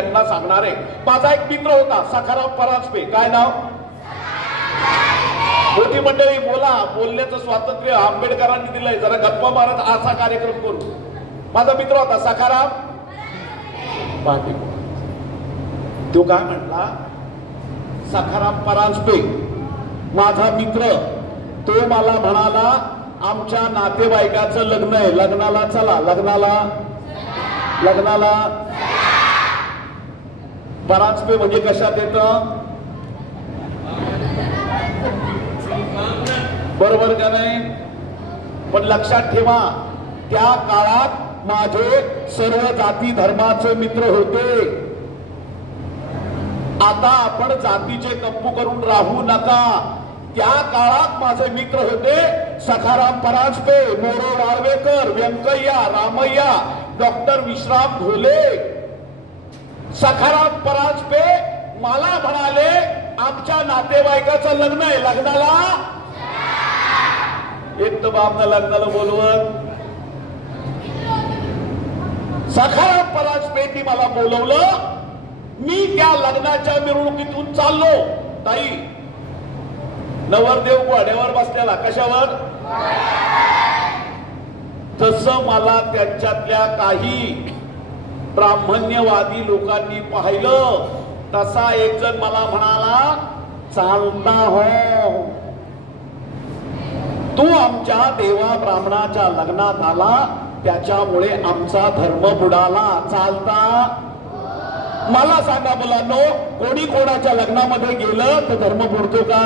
सांगणार आहे। माझा एक मित्र होता सखाराम परांजपे, काय नाव? मोठी मंडळी बोला, बोलण्याचं स्वातंत्र्य आंबेडकरांनी दिलंय, जरा गप्पा मारत असा कार्यक्रम करू। माझा मित्र होता सखाराम पाटील। तो काय म्हटला, सखाराम परांजपे माझा मित्र, तो मला म्हणाला आमच्या नातेवाईकाचं लग्न आहे, लग्नाला चला, लग्नाला परांजपे म्हणजे कशात येतं, बरोबर का नाही? पण लक्षात ठेवा, त्या काळात माझे सर्व जाती धर्माचे मित्र होते। आता आपण जातीचे तंबू करून राहू नका। त्या काळात माझे मित्र होते सखाराम परांजपे, मोरो वाळवेकर, व्यंकय्या, रामय्या, डॉक्टर विश्राम घोले। सखाराम परांजपे मला म्हणाले आमच्या नातेवाईकाचं लग्न आहे, लग्नाला एक तर बापना लग्नाला बोलवत। सखाराम परांजपेंनी मला बोलवलं, मी त्या लग्नाच्या मिरवणुकीतून चाललो। ताई, नवरदेव घोड्यावर बसलेला, कशावर? तसं मला त्यांच्यातल्या काही ब्राह्मण्यवादी लोकांनी पाहिलं। तसा एक जण मला म्हणाला, चालता हो तू आमच्या देवा ब्राह्मणाच्या लग्नात आला, त्याच्यामुळे आमचा धर्म बुडाला, चालता? मला सांगा मुलांनो, कोणी कोणाच्या लग्नामध्ये गेलं तर धर्म बुडतो का?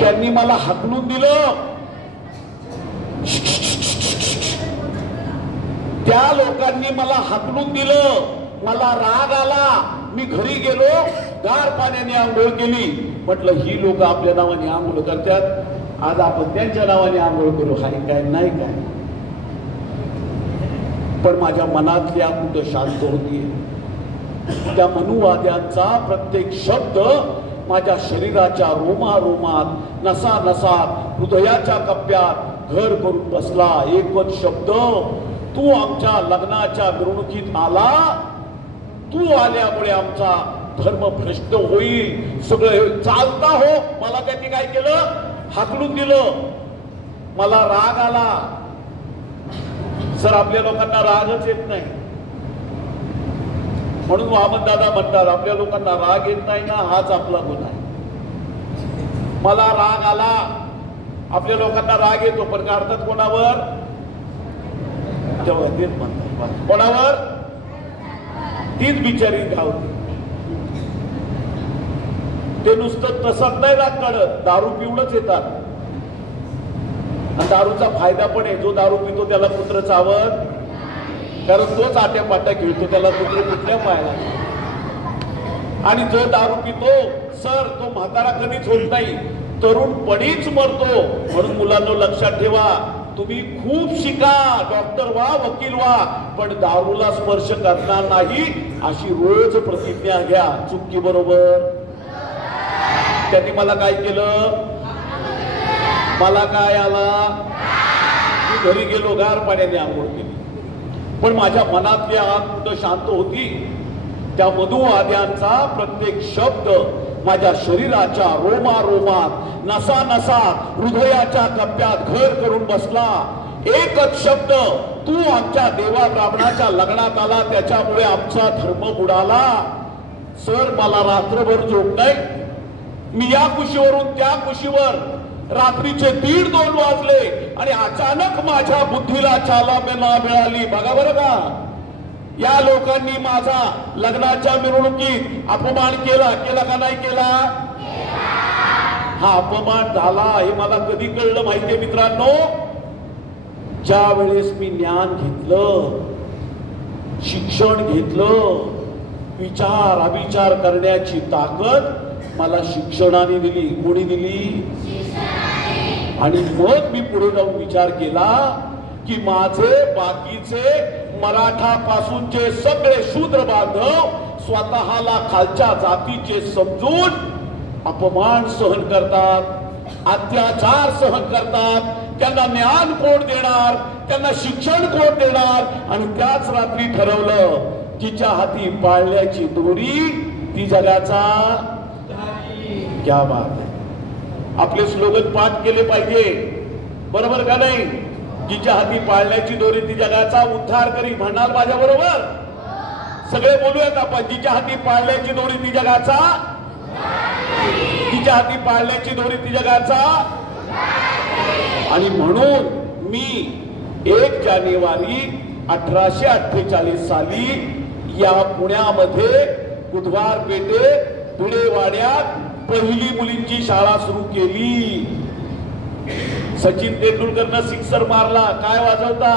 त्यांनी मला हाकलून दिलं। त्या लोकांनी मला हाकलून दिलं, मला राग आला। मी घरी गेलो, गार पाण्याने आंघोळ केली। म्हटलं ही लोक आपल्या नावाने आंघोळ करतात, आज आपण त्यांच्या नावाने आंघोळ करू, हाय काय नाही काय? पण माझ्या मनातली आकुट शांत होतीये। त्या मनुवाद्यांचा प्रत्येक शब्द माझ्या शरीराच्या रोमारोमात, नसा नसात, हृदयाच्या कप्प्यात घर करून बसला। एकच शब्द, तू आमच्या लग्नाच्या मिरवणुकीत आला, तू आल्यामुळे आमचा धर्म भ्रष्ट होईल, सगळं चालता हो। मला त्यांनी काय केलं, हाकलून दिलं। मला राग आला। सर, आपल्या लोकांना रागच येत नाही, म्हणून वामन दादा म्हणतात आपल्या लोकांना राग येत नाही ना, हाच आपला गुन्हा आहे। मला राग आला, आपल्या लोकांना राग येतो, पण काढतात कोणावर? तेव्हा तेच म्हणतात कोणावर? तीच बिचारी गावती। ते नुसतं तसंच नाही राग काढत, दारू पिऊनच येतात। आणि दारूचा फायदा पण आहे, जो दारू पितो त्याला कुत्र चावत, कारण तोच आट्या पाट्या खेळतो, त्याला कुत्रे कुठल्या पायाला। आणि जो दारू पितो सर, तो म्हातारा कधीच होत नाही, तरुणपणीच मरतो। म्हणून मुलांनो लक्षात ठेवा, तुम्ही खूप शिका, डॉक्टर व्हा, वकील व्हा, पण दारूला स्पर्श करणार नाही अशी रोज प्रतिज्ञा घ्या। चुकी बरोबर? त्यांनी मला काय केलं, मला काय आला, मी घरी गेलो, गार पाण्याने आंघोळ केली। पण माझ्या मनातली आग कुठं शांत होती? त्या मधुवाद्यांचा प्रत्येक शब्द माझ्या शरीराच्या रोमारोमात, नसा नसात, हृदयाच्या कप्प्यात घर करून बसला। एकच शब्द, तू आमच्या देवा ब्राह्मणाच्या लग्नात आला, त्याच्यामुळे आमचा धर्म बुडाला। सर, मला रात्रभर झोप नाही। मी या कुशीवरून त्या कुशीवर, रात्रीचे 1:30-2 वाजले आणि अचानक माझ्या बुद्धीला चालना मिळाली। बघा बरं का, या लोकांनी माझा लग्नाच्या मिरवणुकीत अपमान केला का नाही केला? हा अपमान झाला हे मला कधी कळलं माहितीये मित्रांनो? ज्या वेळेस मी ज्ञान घेतलं, शिक्षण घेतलं, विचार अविचार करण्याची ताकद मला शिक्षणाने दिली। कोणी दिली? आणि मग मी पुढे जाऊन विचार केला की माझे बाकीचे मराठा पासूनचे सगळे शूद्र बांधव स्वतःला खालच्या जातीचे समजून अपमान सहन करतात, अत्याचार सहन करतात। त्यांना ज्ञान कोण देणार, त्यांना शिक्षण कोण देणार? आणि त्याच रात्री ठरवलं तिच्या हाती पाळण्याची दोरी ती जगाचा क्या बात आहे. आपले स्लोगन पाठ केले पाहिजे, बरोबर का नाही? जिच्या हाती पाळण्याची दोरी ती जगाचा उद्धार करी. म्हणाल माझ्या बरोबर? सगळे बोलूयात आपण. जिच्या हाती पाळण्याची दोरी ती जगाचा, तिच्या हाती पाळण्याची दोरी ती जगाचा. आणि म्हणून मी 1 जानेवारी 1848 साली या पुण्यामध्ये बुधवार पेठे भिडेवाड्यात पहिली मुलींची शाळा सुरू केली. सचिन तेंडुलकरनं सिक्सर मारला, काय वाजवता?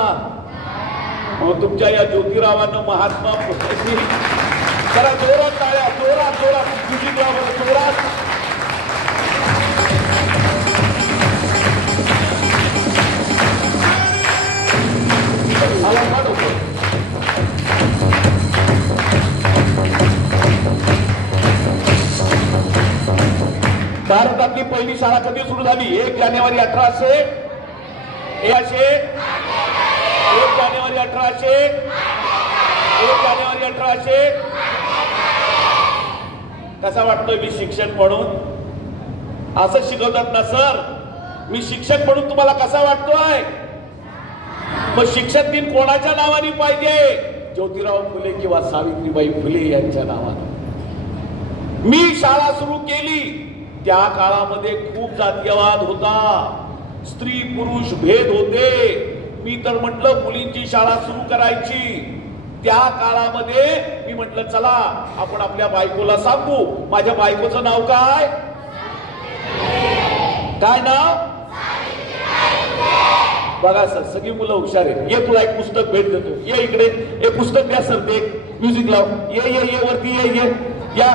तुमच्या या ज्योतिरावांना महात्मा जरा जोरात टाळ्या, जोरात जोरात जोरात. भारतातली पहिली शाळा कधी सुरू झाली? 1 जानेवारी 1800. 1 जानेवारी 1800. कसा वाटतोय मी शिक्षक म्हणून? असं शिकवतात ना सर. मी शिक्षक म्हणून तुम्हाला कसा वाटतोय? मग शिक्षक दिन कोणाच्या नावाने पाहिजे? ज्योतिराव फुले किंवा सावित्रीबाई फुले यांच्या नावाने. मी शाळा सुरू केली. त्या काळामध्ये खूप जातीयवाद होता, स्त्री पुरुष भेद होते. मी तर म्हटलं मुलींची शाळा सुरू करायची. त्या काळामध्ये मी म्हटलं चला आपण आपल्या बायकोला सांगू. माझ्या बायकोचं नाव काय? काय नाव? बघा सर, सगळी मुलं हुशार आहेत. ये तुला एक पुस्तक भेट देतो. ये इकडे, एक पुस्तक द्या सर. ते म्युझिक लाव. ये ये ये वरती ये ये या.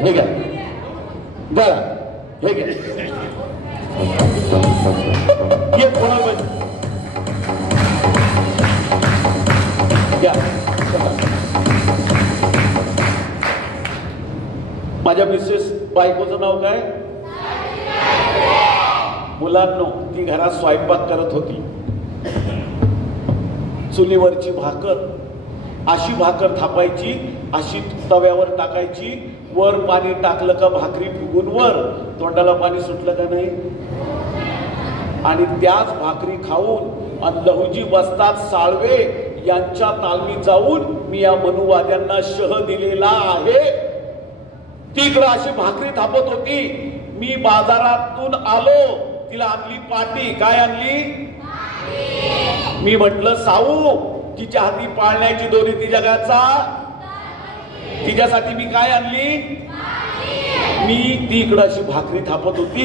हे घ्या बरं, हे घ्या. ये कोणाला घ्या. माझ्या मिसेस बायकोचं नाव काय? मुलांनो, ती घरात स्वयंपाक करत होती. चुलीवरची भाकर, अशी भाकर थापायची, अशी तव्यावर टाकायची. वर पाणी टाकलं का भाकरी फुगून वर, तोंडाला पाणी सुटलं का नाही? आणि त्याच भाकरी खाऊन आणि लहुजी बसतात साळवे यांच्या तालमी जाऊन मी या मनुवाद्यांना शह दिलेला आहे. तिकडं अशी भाकरी थापत होती. मी बाजारातून आलो, तिला आणली पाटी. काय आणली? मी म्हटलं साऊ, तिच्या हाती पाळण्याची दोरी ती जगाचा. तिच्यासाठी मी काय आणली? मी ती इकडं अशी भाकरी थापत होती.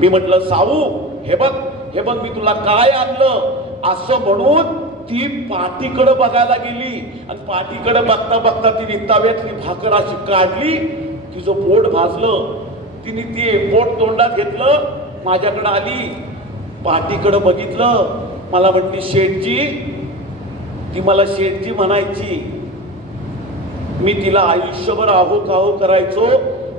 मी म्हटलं साऊ, हे बघ हे बघ मी तुला काय आणलं. असं म्हणून ती पाटीकडे बघायला गेली आणि पाटीकडे बघता बघता तिने तव्यातली भाकर अशी काढली. तिचं पोट भाजलं. तिने ते पोट तोंडात घेतलं, माझ्याकडे आली, पाटीकडे बघितलं. मला म्हटली शेठजी. ती मला शेठजी म्हणायची. मी तिला आयुष्यभर आहो काहो करायचो,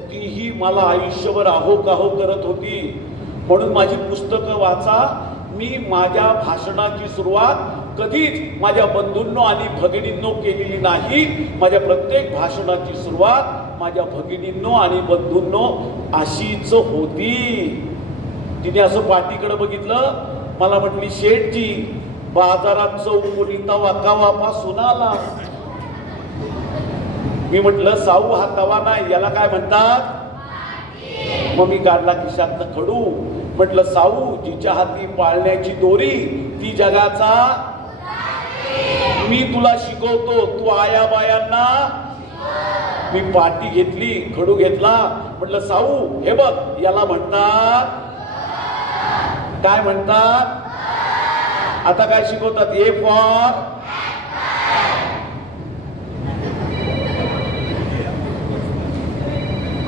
तीही मला आयुष्यभर आहो काहो करत होती. म्हणून माझी पुस्तकं वाचा. मी माझ्या भाषणाची सुरुवात कधीच माझ्या बंधूंनो आणि भगिनींनो केलेली नाही. माझ्या प्रत्येक भाषणाची सुरुवात माझ्या भगिनींनो आणि बंधूंनो अशीच होती. तिने असं पाटीकडे बघितलं. मला म्हटली शेठजी, बाजारात चौकोनीचा वाकावापासून आला. मी म्हटलं साऊ, हा तवा नाही, याला काय म्हणतात? मग मी काढला खिशातनं खडू. म्हटलं साऊ, जिच्या हाती पाळण्याची दोरी ती जगाचा. मी तुला शिकवतो, तू आया बायांना. मी पाटी घेतली, खडू घेतला. म्हटलं साऊ, हे बघ याला म्हणतात काय म्हणतात? आता काय शिकवतात? ए फॉर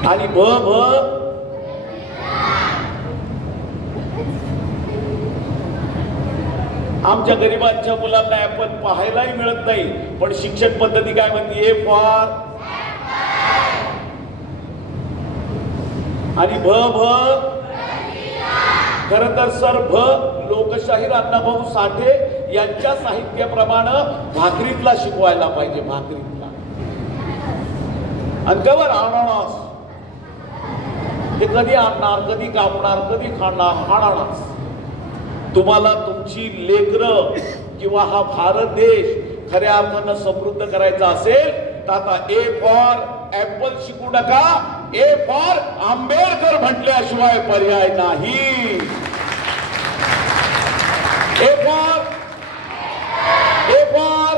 आणि भ भ. आमच्या गरिबांच्या मुलांना आपण पाहायलाही मिळत नाही, पण शिक्षण पद्धती काय म्हणते? ए फॉर आणि भ भ. खर तर सर भ लोकशाहीर अण्णाभाऊ साठे यांच्या साहित्याप्रमाणे भाकरीतला शिकवायला पाहिजे, भाकरीतला. आणि कवर अनानास हे कधी आणणार, कधी कापणार, कधी खाणार? अनानास. तुम्हाला तुमची लेकरं किंवा हा भारत देश खऱ्या अर्थानं समृद्ध करायचा असेल तर आता ए फॉर ऍपल शिकू नका, ए फॉर आंबेडकर म्हटल्याशिवाय पर्याय नाही. A for A for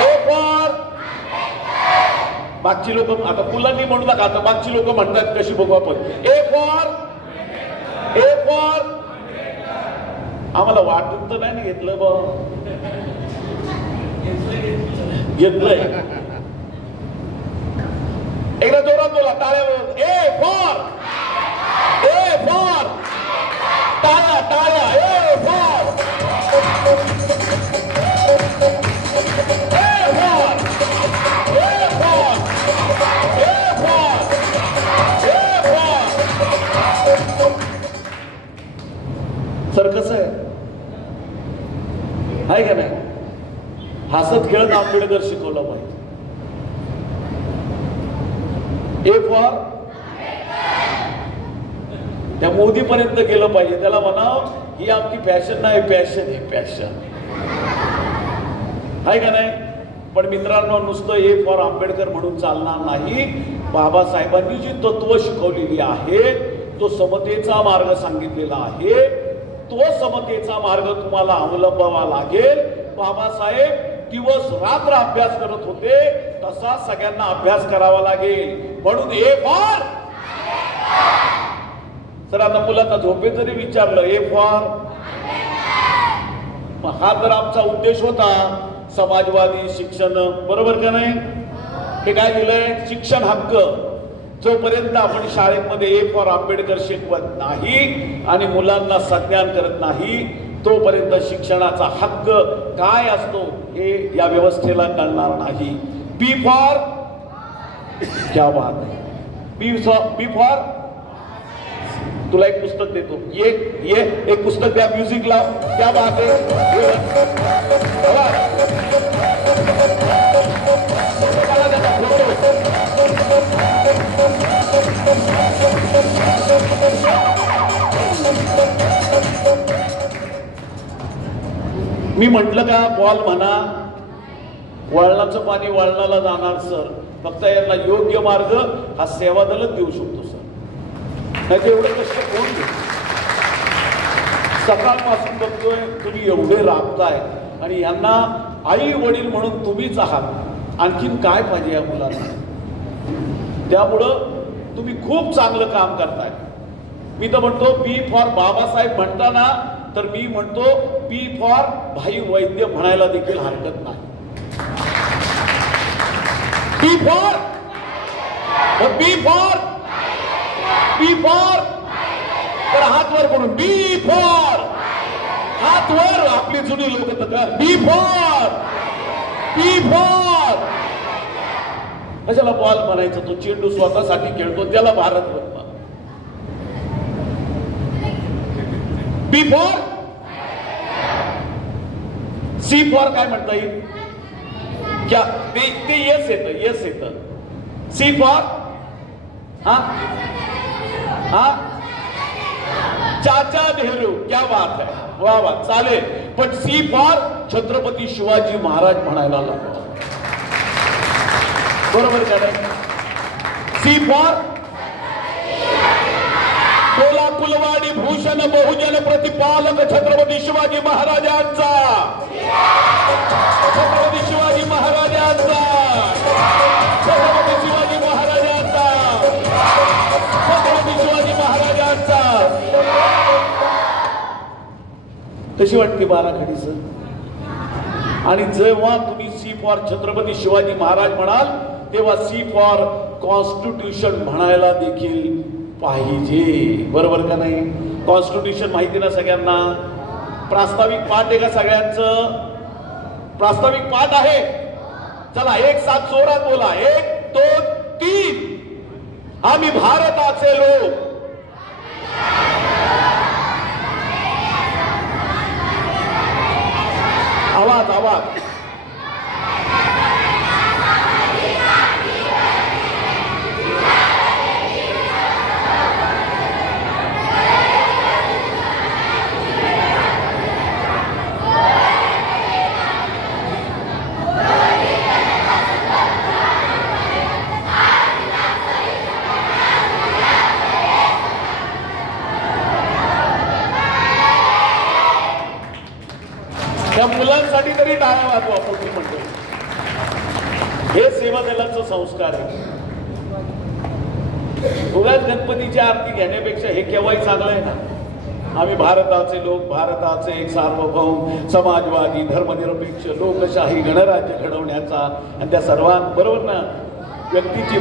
A for. मागची लोक आता मुलांनी म्हणू नका, आता मागची लोक म्हणतात कशी बघू आपण. A for A for. आम्हाला वाटून तर नाही घेतलं घेतलंय. एकदा जोरात बोला, टाळ्या. ए फॉर टाळ्या टाळ्या. A for A for A for A for A for. Sir कसं आहे का नाही? हसत खेळत आंबेडकर शिकवलं पाहिजे. ए फॉर त्या मोदी पर्यंत गेलं पाहिजे. त्याला म्हणाव ही आमची फॅशन नाही, पॅशन आहे, पॅशन आहे का नाही? पण मित्रांनो, नुसतं ए फॉर आंबेडकर म्हणून चालणार नाही. बाबासाहेबांनी जी तत्व शिकवलेली आहे, तो समतेचा मार्ग सांगितलेला आहे, तो समतेचा मार्ग तुम्हाला अवलंबावा लागेल. बाबासाहेब दिवस रात्र अभ्यास करत होते, तसा सगळ्यांना अभ्यास करावा लागेल. म्हणून ए फॉर. सर आता मुलांना झोपे जरी विचारलं ए फॉर, हा तर आमचा उद्देश होता समाजवादी शिक्षण, बरोबर का नाही? हे काय दिलंय? शिक्षण हक्क. जोपर्यंत आपण शाळेमध्ये ए फॉर आंबेडकर शिकवत नाही आणि मुलांना संज्ञान करत नाही, तोपर्यंत शिक्षणाचा हक्क काय असतो हे या व्यवस्थेला कळणार नाही. B for. क्या बात आहे. बी फॉर. तुला एक पुस्तक देतो, ये एक पुस्तक द्या, म्युझिक लाव. क्या बात आहे. मी म्हटलं का बॉल म्हणा, वळणाचं पाणी वळणाला जाणार सर. फक्त यांना योग्य मार्ग हा सेवादलच देऊ शकतो सर. नाही तर एवढं कष्ट कोण घेत? सकाळपासून बघतोय तुम्ही एवढे राबताय आणि यांना आई वडील म्हणून तुम्हीच आहात. आणखीन काय पाहिजे या मुलांना? त्यामुळं तुम्ही खूप चांगलं काम करताय. मी तर म्हणतो बी फॉर बाबासाहेब म्हणताना तर मी म्हणतो बी फॉर भाई वैद्य म्हणायला देखील हरकत नाही. B for B for B for. तर हात वर करून बी फॉर. हात वर. आपली जुनी लोक तर बी फॉर बी फॉर. कशाला बॉल म्हणायचं? तो चेंडू स्वतःसाठी खेळतो, त्याला भारत म्हणतात. बी फॉर. सी फॉर काय म्हणता येईल? क्या ते येस येतं, येस येतं. सी फॉर हा चाचा नेहरू. क्या बात है, वा वा, चालेल. पण सी फॉर छत्रपती शिवाजी महाराज म्हणायला लागलो, बरोबर का नाही? सी फॉर टोला कुलवाडी भूषण बहुजन प्रतिपालक छत्रपती शिवाजी महाराजांचा. छत्रपती शिवाजी महाराजांचा. छत्रपती शिवाजी महाराजांचा. छत्रपती शिवाजी महाराजांचा. कशी वाटते बाराखडी सर? आणि जेव्हा तुम्ही सी फॉर छत्रपती शिवाजी महाराज म्हणाल तेव्हा सी फॉर कॉन्स्टिट्यूशन म्हणायला देखील पाहिजे, बरोबर का नाही? कॉन्स्टिट्यूशन माहिती ना सगळ्यांना? प्रास्ताविक पाठ आहे का सगळ्यांचं? प्रास्ताविक पाठ आहे. चला एक साथ जोरात बोला. 1 2 3. आम्ही भारताचे लोक. आवाज आवाज. त्या मुलांसाठी तरी टाळ्या वाजवा मोठी मंडळी. हे सेवा दलाचा संस्कार आहे. उगाच गणपतीची आरती घेण्यापेक्षा हे केव्हाही चांगलं आहे ना. आम्ही भारताचे लोक, भारताचे एक सार्वभौम समाजवादी धर्मनिरपेक्ष लोकशाही गणराज्य घडवण्याचा आणि त्या सर्वांबरोबर ना व्यक्तीची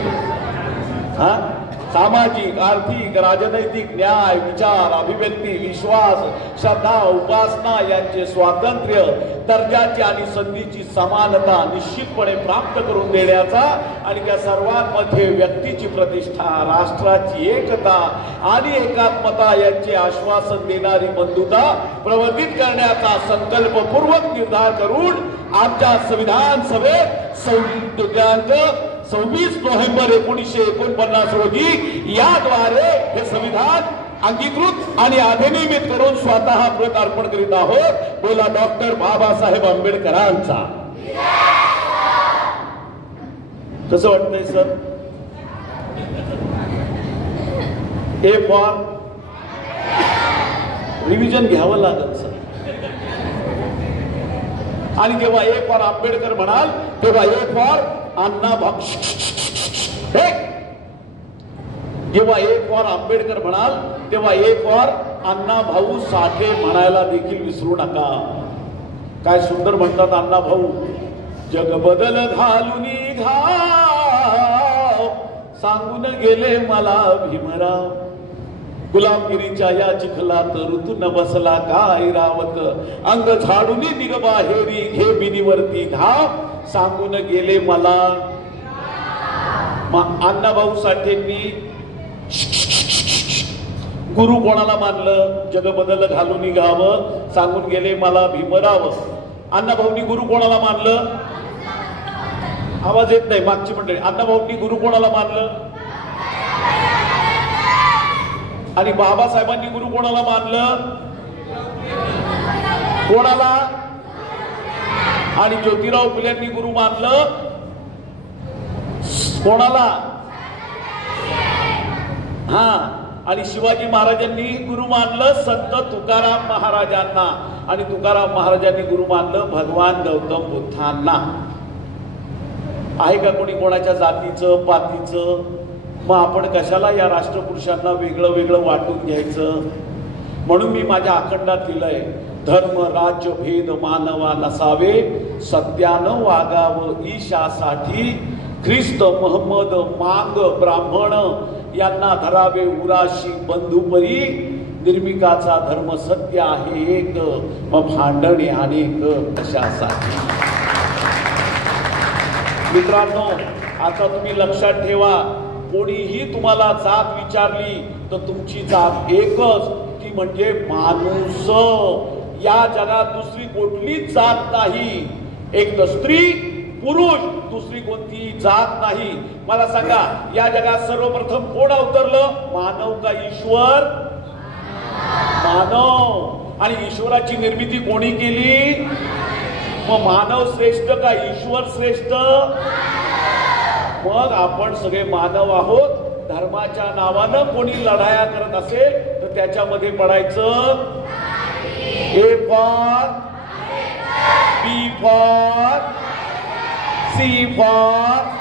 सामाजिक आर्थिक राजनैतिक न्याय विचार अभिव्यक्ती विश्वास श्रद्धा उपासना यांचे स्वातंत्र्य दर्जाची आणि संधीची समानता निश्चितपणे प्राप्त करून देण्याचा आणि त्या सर्वांमध्ये व्यक्तीची प्रतिष्ठा राष्ट्राची एकता आणि एकात्मता यांचे आश्वासन देणारी बंधुता प्रवर्धित करण्याचा संकल्पपूर्वक निर्धार करून आमच्या संविधान सभेत दिनांक 26 नोव्हेंबर 1949 रोजी याद्वारे हे संविधान अंगीकृत आणि अधिनियमित करून स्वतः प्रत अर्पण करीत आहोत. बोला डॉक्टर बाबासाहेब आंबेडकरांचा. कसं वाटतंय सर? ए फॉर रिव्हिजन घ्यावं लागेल सर. आणि जेव्हा ए फॉर आंबेडकर म्हणाल तेव्हा ए फॉर अण्णा भाऊ. जेव्हा ए फॉर आंबेडकर म्हणाल तेव्हा ए फॉर अण्णा भाऊ साठे म्हणायला देखील विसरू नका. काय सुंदर म्हणतात अण्णा भाऊ. जग बदल घालून घाव सांगून गेले मला भीमराव. गुलामगिरीच्या या चिखलात ऋतून बसला काय रावत. अंग झाडून निघ बाहेरी घे बिनीवरती घाव सांगून गेले मला. अण्णाभाऊ साठेंनी गुरु कोणाला मानलं? जग बदल घालून निघावं सांगून गेले मला भीमराव. अण्णाभाऊंनी गुरु कोणाला मानलं? आवाज येत नाही मागची मंडळी. अण्णाभाऊंनी गुरु कोणाला मानलं? आणि बाबासाहेबांनी गुरु कोणाला मानलं? कोणाला? आणि ज्योतिराव फुलेंनी गुरु मानलं कोणाला? हा. आणि शिवाजी महाराजांनी गुरु मानलं संत तुकाराम महाराजांना. आणि तुकाराम महाराजांनी गुरु मानलं भगवान गौतम बुद्धांना. आहे का कोणी कोणाच्या जातीचं पातीचं? मग आपण कशाला या राष्ट्रपुरुषांना वेगळं वेगळं वाटून घ्यायचं? म्हणून मी माझ्या अखंडात लिहिलंय धर्म राज्य भेद मानवा नसावे सत्यानं वागावं ईशासाठी ख्रिस्त महम्मद मांग ब्राह्मण यांना धरावे उराशी बंधुपरी निर्मिकाचा धर्म सत्य आहे एक मग भांडणे अनेक कशासाठी. मित्रांनो आता तुम्ही लक्षात ठेवा कोणीही तुम्हाला जात विचारली तर तुमची जात एकच ती म्हणजे माणूस. या जगात दुसरी कुठलीच जात नाही. एक तर स्त्री पुरुष दुसरी कोणती जात नाही. मला सांगा या जगात सर्वप्रथम कोण अवतरलं? मानव का ईश्वर? मानव. आणि ईश्वराची निर्मिती कोणी केली? मग मानव श्रेष्ठ का ईश्वर श्रेष्ठ? मग आपण सगळे मानव आहोत. धर्माच्या नावानं कोणी लढाया करत असेल तर त्याच्यामध्ये पडायचं. A for B for C for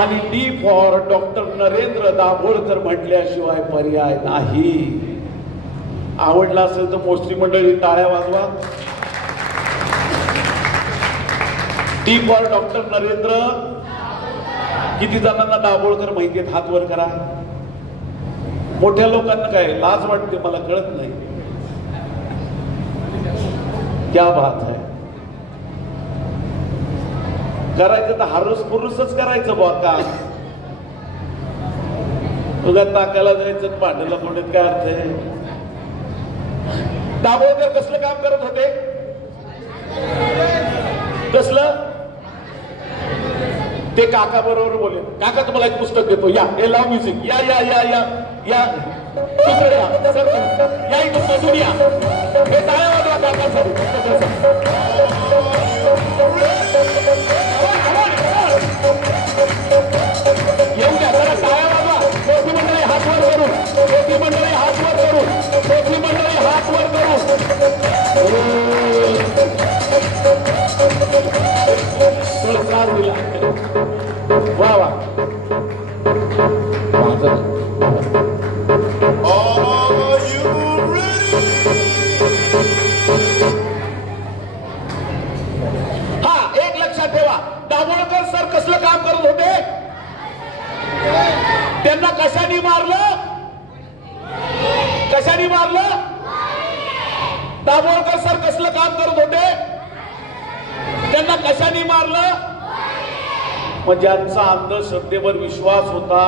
आणि D for doctor Narendra Dabholkar म्हटल्याशिवाय पर्याय नाही. आवडला असेल तर मोस्टली मंडळी टाळ्या वाजवा. D for doctor Narendra. किती जणांना दाभोळकर माहिती आहेत? हात वर करा. मोठ्या लोकांना काय लाज वाटते मला कळत नाही. क्या बात है. करायचं तर हारूस पुरुषच करायचं बुवा काम. तुझ्या ताकाला जायचं भांडला पडत काय अर्थ आहे? दाभोळकर कसलं काम करत होते? कसलं? ते काका बरोबर बोले, काका तुम्हाला एक पुस्तक देतो, या हे लाव म्युझिक, या या या या या तिकडे या सर, या इथं बसून या, हे टाळ्या वाजवा काकासाठी. येऊ द्या जरा, टाळ्या वाजवा. मोठी मंडळी हात वर करून, मोठी मंडळी हात वर करून, मोठी मंडळी हात वर करून. वा वा. हा एक लक्षात ठेवा, दाभोळकर सर कसलं काम करत होते? त्यांना कशाने मारलं? कशाने मारलं? दाभोळकर सर कसलं काम करत होते? त्यांना कशाने मारलं? मग ज्यांचा अंधश्रद्धेवर विश्वास होता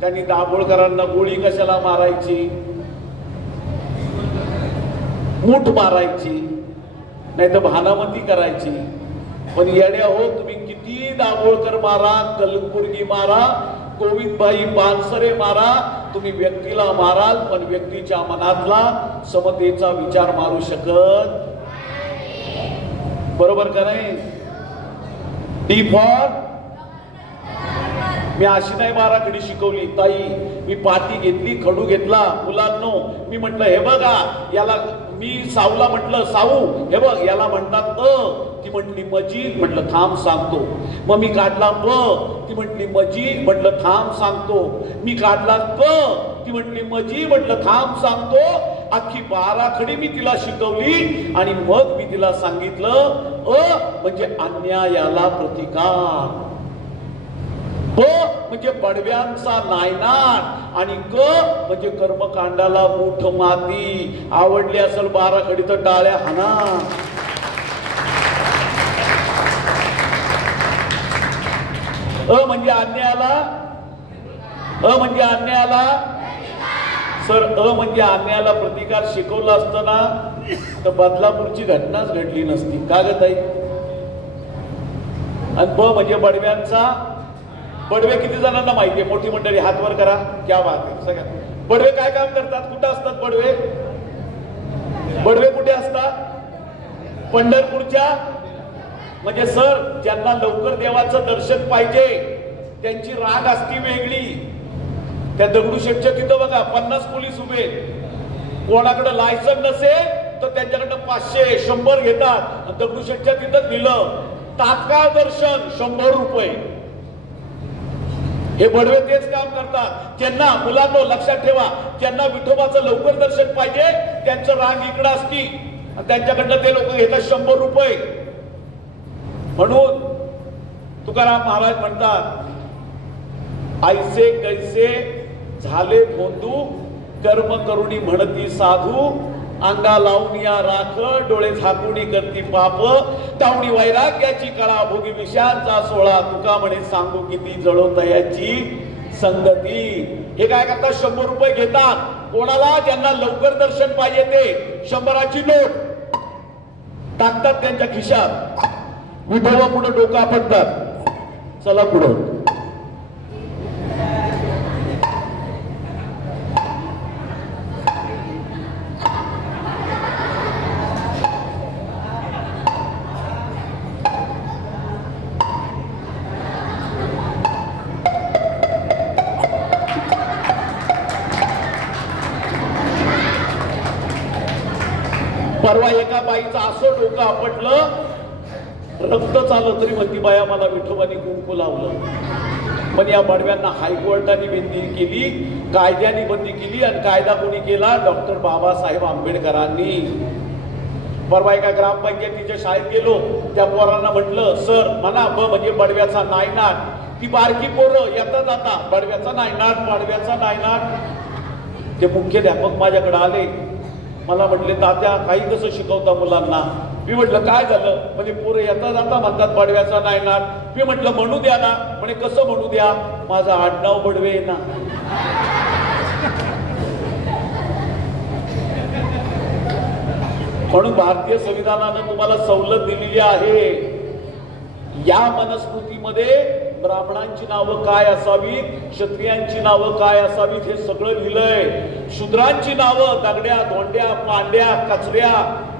त्यांनी दाभोळकरांना गोळी कशाला मारायची? मूठ मारायची, नाही तर भानामती करायची. पण येड्या हो, तुम्ही किती दाभोळकर मारा, कलबुर्गी मारा, गोविंदभाई पानसरे मारा, तुम्ही व्यक्तीला माराल पण व्यक्तीच्या मनातला समतेचा विचार मारू शकत. बरोबर का नाही? डी फॉर मी अशी नाही बाराखडी शिकवली ताई, मी पाटी घेतली, खडू घेतला, मुलांनो मी म्हटलं हे बघा याला, मी साऊला म्हटलं साऊ हे बघ याला म्हणतात ती म्हटली मजीद, म्हटलं थांब सांगतो. मग मी काढला ती म्हटली मजीद, म्हटलं थांब सांगतो. मी काढला ती म्हटली मजीद, म्हटलं थांब सांगतो. अख्खी बाराखडी मी तिला शिकवली आणि मग मी तिला सांगितलं म्हणजे अन्यायाला प्रतिकार, ब म्हणजे बडव्यांचा नायनाट आणि क म्हणजे कर्मकांडाला मूठ माती. आवडली असेल बाराखडी तर टाळ्या हाना. म्हणजे अन्यायाला, म्हणजे अन्यायाला सर, म्हणजे अन्यायाला प्रतिकार शिकवला असताना तर बदलापूरची घटनाच घडली नसती का ग ताई? आणि ब म्हणजे बडव्यांचा. बडवे किती जणांना माहिती आहे? मोठी मंडळी हात वर करा. क्या बात आहे. सगळ्यात बडवे काय काम करतात? कुठं असतात बडवे? बडवे कुठे असतात? पंढरपूरच्या. म्हणजे सर ज्यांना लवकर देवाचं दर्शन पाहिजे त्यांची राग असती वेगळी. त्या दगडूशेठच्या तिथं बघा 50 पोलीस उभे, कोणाकडे लायसन नसेल तर त्यांच्याकडनं 500-100 घेतात. दगडूशेठच्या तिथं दिलं तात्काळ दर्शन 100 रुपये. हे बडवे तेच काम करतात. ज्यांना, मुलांनो लक्षात ठेवा, ज्यांना विठोबाचं लवकर दर्शन पाहिजे त्यांचं रांग इकडं असती आणि त्यांच्याकडनं ते लोक घेतात 100 रुपये. म्हणून तुकाराम महाराज म्हणतात, ऐसे कैसे झाले भोंदू, कर्म करुणी म्हणती साधू, अंगा लावून या राख, डोळे झाकुणी करती पाप, तावणी वैराग्याची कळा, भोगी विषयांचा सोळा, तुका म्हणे सांगू किती जळोतयाची संगती. हे काय करतात? 100 रुपये घेतात. कोणाला? ज्यांना लवकर दर्शन पाहिजे ते 100ची नोट टाकतात त्यांच्या खिशात. विठोबा पुढे डोकं आपटतात, चला पुढं. परवा एका बाईचं असं डोकं आपटलं, रक्त चाललं तरी म्हणती बाया मला विठोबानी कुंकू लावलं. पण या बडव्यांना हायकोर्टाने बंदी केली, कायद्याने बंदी केली. आणि कायदा कोणी केला? डॉक्टर बाबासाहेब आंबेडकरांनी. परवा एका ग्रामपंचायतीच्या शाळेत गेलो, त्या पोरांना म्हटलं सर म्हणा ब म्हणजे बडव्याचा नायनाट. ती बारकी पोरं येता जाता बडव्याचा नायनाट, बडव्याचा नायनाट. ते मुख्याध्यापक माझ्याकडे आले, मला म्हटले तात्या काही कसं शिकवता मुलांना? मी म्हटलं काय झालं? म्हणजे पोरं येता जाता म्हणतात बडव्याचा नायनाट. मी म्हटलं म्हणू द्या ना. म्हणे कसं म्हणू द्या? माझं आडनाव बडवे आहे ना. म्हणून भारतीय संविधानानं तुम्हाला सवलत दिलेली आहे. या मनस्मृतीमध्ये ब्राह्मणांची नावं काय असावीत, क्षत्रियांची नावं काय असावीत हे सगळं लिहिलंय. शूद्रांची नावं दगड्या, धोंड्या, पांड्या, कचऱ्या,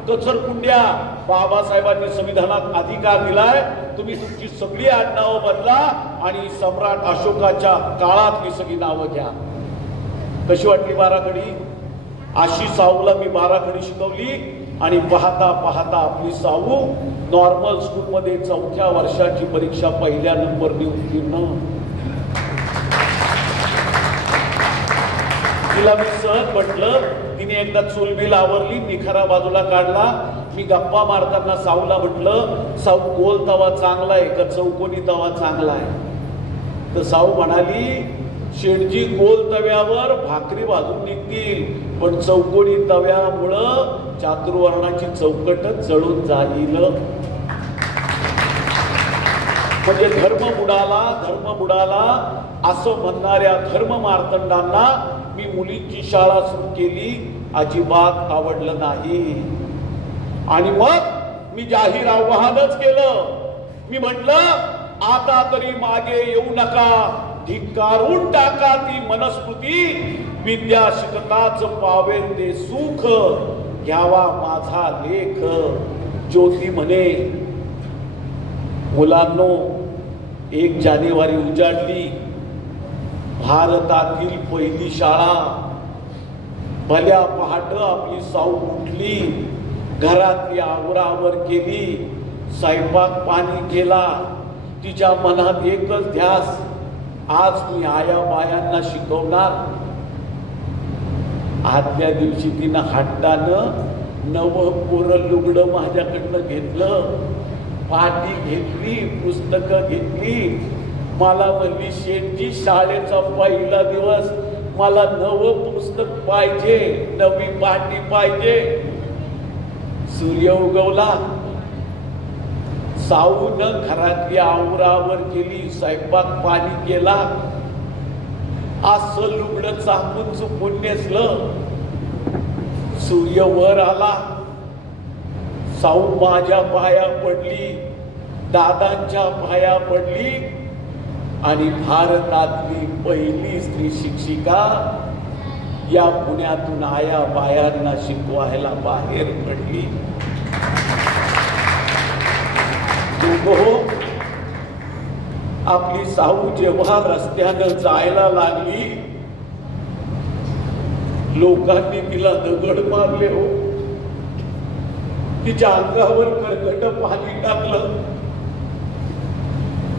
कचरकुंड्या बाबासाहेबांनी संविधानात अधिकार दिलाय. तुम्ही तुमची सगळी आडनावं बदला आणि सम्राट अशोकाच्या काळातली सगळी नावं घ्या. कशी वाटली बाराखडी? अशी साऊला मी बाराखडी शिकवली आणि पाहता पाहता आपली साऊ नॉर्मल स्कूलमध्ये 4थ्या वर्षाची परीक्षा पहिल्या नंबरने उत्तीर्ण. तिला मी सहज म्हटलं, तिने एकदा चूलबिल आवरली, निखारा बाजूला काढला. मी गप्पा मारताना साऊला म्हटलं, साऊ गोल तवा चांगला आहे का चौकोनी तवा चांगला आहे? तर साऊ म्हणाली, शेठजी गोल तव्यावर भाकरी भाजून निघतील, पण चौकोनी तव्यामुळं चातुर्वर्णाची चौकटच जळून जाईल. म्हणजे धर्म बुडाला असं म्हणणाऱ्या धर्म मार्तंडांना मी मुलींची शाळा सुरू केली, अजिबात आवडलं नाही. आणि मग मी जाहीर आव्हानच केलं. मी म्हटलं, आता तरी मागे येऊ नका, धिक्कारून टाका ती मनस्मृती. विद्या शिकताच पावेल ते सुख, घ्यावा माझा लेख. ज्योती म्हणे, मुलांनो 1 जानेवारी उजाडली, भारतातील पहिली शाळा. भल्या पहाट आपली साऊ उठली, घरातली आवरावर केली, स्वयंपाक पाणी केला. तिच्या मनात एकच ध्यास, आज मी आया बायांना शिकवणार. आदल्या दिवशी तिनं हट्टानं नवं कोरं लुगडं माझ्याकडनं घेतलं, पाटी घेतली, पुस्तकं घेतली. मला म्हणली, शेठजी शाळेचा पहिला दिवस, मला नवं पुस्तक पाहिजे, नवी पाटी पाहिजे. सूर्य उगवला, साऊनं घरातली आवरावर केली, स्वयंपाक पाणी केला. असं लुगडं चापून चुपून नेसलं. सूर्य वर आला, साऊ माझ्या पाया पडली, दादांच्या पाया पडली आणि भारतातली पहिली स्त्री शिक्षिका या पुण्यातून आया बायांना शिकवायला बाहेर पडली. आपली साऊ जेव्हा रस्त्यानं जायला लागली, लोकांनी तिला दगड मारले हो. तिच्या अंगावर करकट पाणी टाकलं.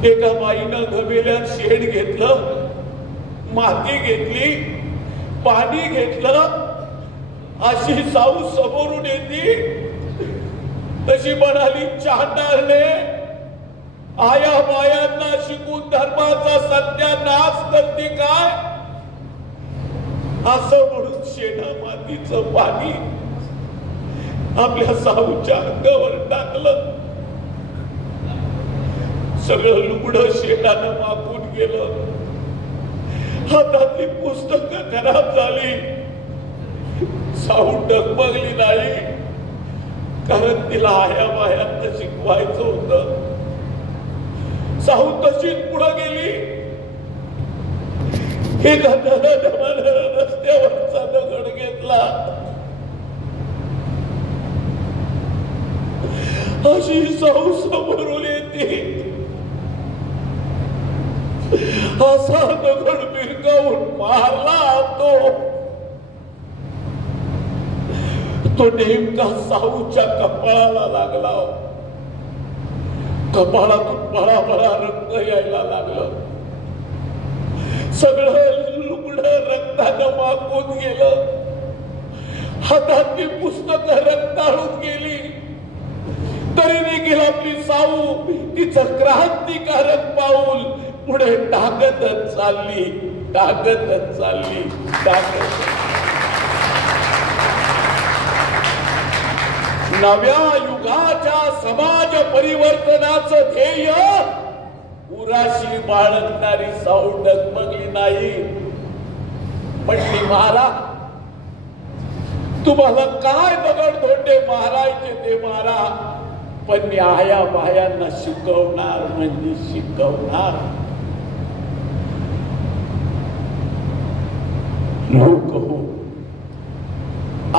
एका बाईनं घमेल्यात शेड घेतलं, माती घेतली, पाणी घेतलं. अशी साऊ समोरून येते तशी म्हणाली, चांडाळणे आया बायांना शिकून धर्माचा सत्यानाश करते काय? असं म्हणून शेणा मातीचं पाणी आपल्या साऊच्या अंगावर टाकलं. सगळं लुगडं शेणानं मापून गेलं. हातातली पुस्तकं खराब झाली. साऊ डगमगली नाही, कारण तिला आया बायांना शिकवायचं होतं. साऊ तशीच पुढे गेली. हे रस्त्यावरचा दगड घेतला. अशी साऊ समोरून येते. असा दगड भिरकावून मारला तो नेमका साऊच्या कपाळाला लागला. कपाळातून बळाबळा रक्त यायला लागलं. सगळं लुगडं रक्तानं माखून गेलं. हातातली पुस्तकं रक्ताळून गेली. तरी देखील आपली साऊ तिचं क्रांतिकारक पाऊल पुढे टाकतच चालली. नव्या युगाच्या समाज परिवर्तनाचं ध्येय उराशी बाळगणारी साऊ डगमगली नाही. पण ती मला तुम्हाला काय दगड धोंडे मारायचे ते मारा, पण मी आया बायांना शिकवणार म्हणजे शिकवणार. लोक हो,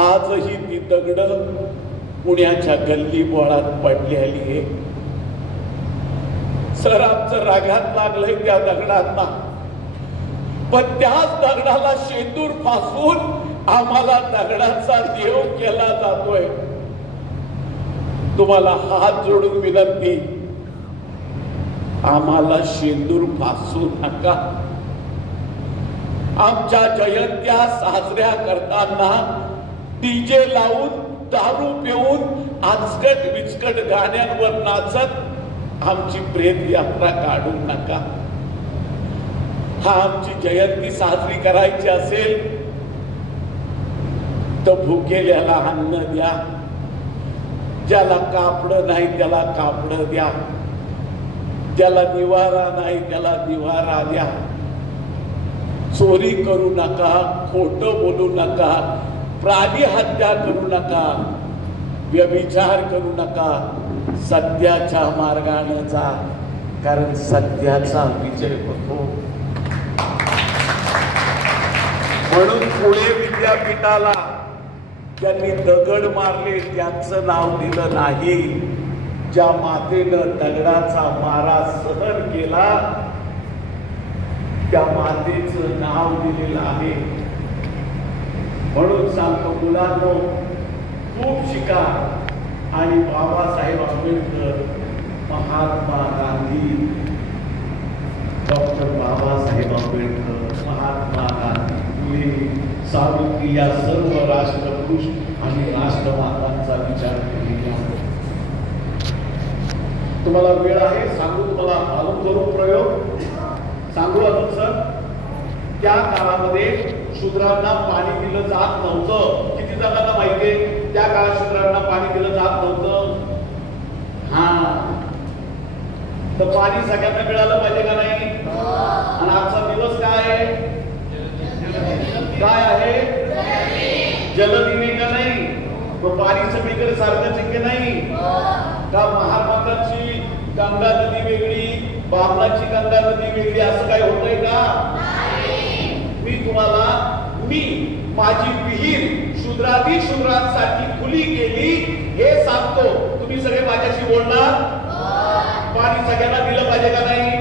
आजही ती दगड पुण्याच्या गल्ली बोळात पडलेली आहे. सर आमचं रागात लागलंय त्या दगडांना, पण त्याच दगडाला शेंदूर फासून आम्हाला दगडाचा देव केला जातोय. तुम्हाला हात जोडून विनंती, आम्हाला शेंदूर फासू नका. आमच्या जयंत्या साजऱ्या करताना डीजे लावून दारू पिऊन आजकट विचकट गाण्यांवर नाचत आमची प्रेत यात्रा काढू नका. हा आमची जयंती साजरी करायची असेल तर भुकेल्याला अन्न द्या, ज्याला कापड नाही त्याला कापड द्या, ज्याला निवारा नाही त्याला निवारा द्या. चोरी करू नका, खोटं बोलू नका, प्राणी हत्या करू नका, व्यभिचार करू नका. सत्याच्या मार्गाने जा, कारण सत्याचा विजय होतो. म्हणून पुणे विद्यापीठाला ज्यांनी दगड मारले त्यांचं नाव दिलं नाही, ज्या मातेनं दगडाचा मारा सहन केला त्या मातेचं नाव दिलेलं आहे. म्हणून सांगतो मुलांनो, खूप शिका आणि बाबासाहेब आंबेडकर, महात्मा गांधी, डॉक्टर बाबासाहेब आंबेडकर, महात्मा गांधी, फुले, सावित्री या सर्व राष्ट्रपुरुष आणि राष्ट्रमातांचा विचार केलेला. तुम्हाला वेळ आहे, सांगू तुम्हाला मालूम करू प्रयोग सांगू अजून सर. त्या काळामध्ये शूद्रांना पाणी दिलं जात नव्हतं. किती जणांना माहितीये त्या काळात शूद्रांना पाणी दिलं जात नव्हतं? हा, तर पाणी सगळ्यांना मिळालं पाहिजे का नाही? आणि आजचा दिवस काय आहे? काय आहे? जलदिने का नाही? पाणी सगळीकडे सारखंच आहे की नाही? का महाराष्ट्राची गंगा नदी वेगळी, बामणाची गंगा नदी वेगळी, असं काय होतंय का? मी माझी विहीर शूद्रादी शूद्रांसाठी खुली केली हे सांगतो. तुम्ही सगळे माझ्याशी बोलणार? पाणी सगळ्यांना दिलं पाहिजे का नाही?